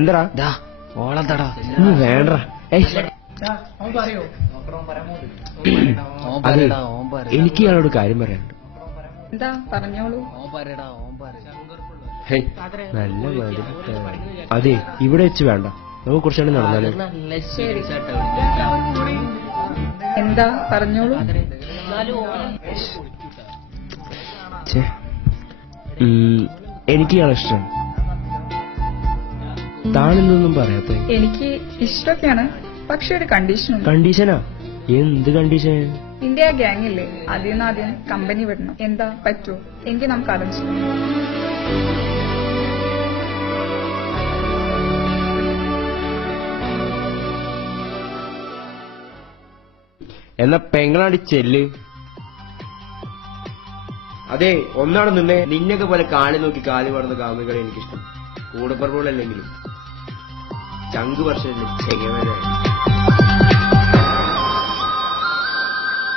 എന്താടാ ഓളെന്താടാ വേണ്ട അതെ എനിക്ക് ഇയാളോട് കാര്യം പറയാനുണ്ട്. എന്താ പറഞ്ഞോളൂ. നല്ല മതി. അതെ ഇവിടെ വെച്ച് വേണ്ട, നമുക്ക് കുറച്ചുകൂടി നടന്നാലോ? എന്താ പറഞ്ഞോളൂ. എനിക്ക് ഇയാളെ ഇഷ്ടമാണ്. താനെന്തൊന്നും പറയാത്ത? എനിക്ക് ഇഷ്ടമൊക്കെയാണ്, പക്ഷെ ഒരു കണ്ടീഷൻ. കണ്ടീഷനാ? എന്ത് കണ്ടീഷൻ? ഇന്ത്യ ഗ്യാങ് ഇല്ലേ, അതിൽ നിന്ന് ആദ്യം കമ്പനി വിടണം. എന്താ പറ്റൂ? എങ്കിൽ നമുക്ക് ആലോചിച്ചു. എന്നാ പെങ്ങളാടി ചെല്ല്. അതെ ഒന്നാണ് നിന്നെ, നിന്നൊക്കെ പോലെ കാലി നോക്കി കാലി പടന്ന് കാമുകളെ എനിക്കിഷ്ടം. കൂടപ്പറവുകളല്ലെങ്കിലും ചങ്ക് വർഷം ചെങ്ങമേനാണ്.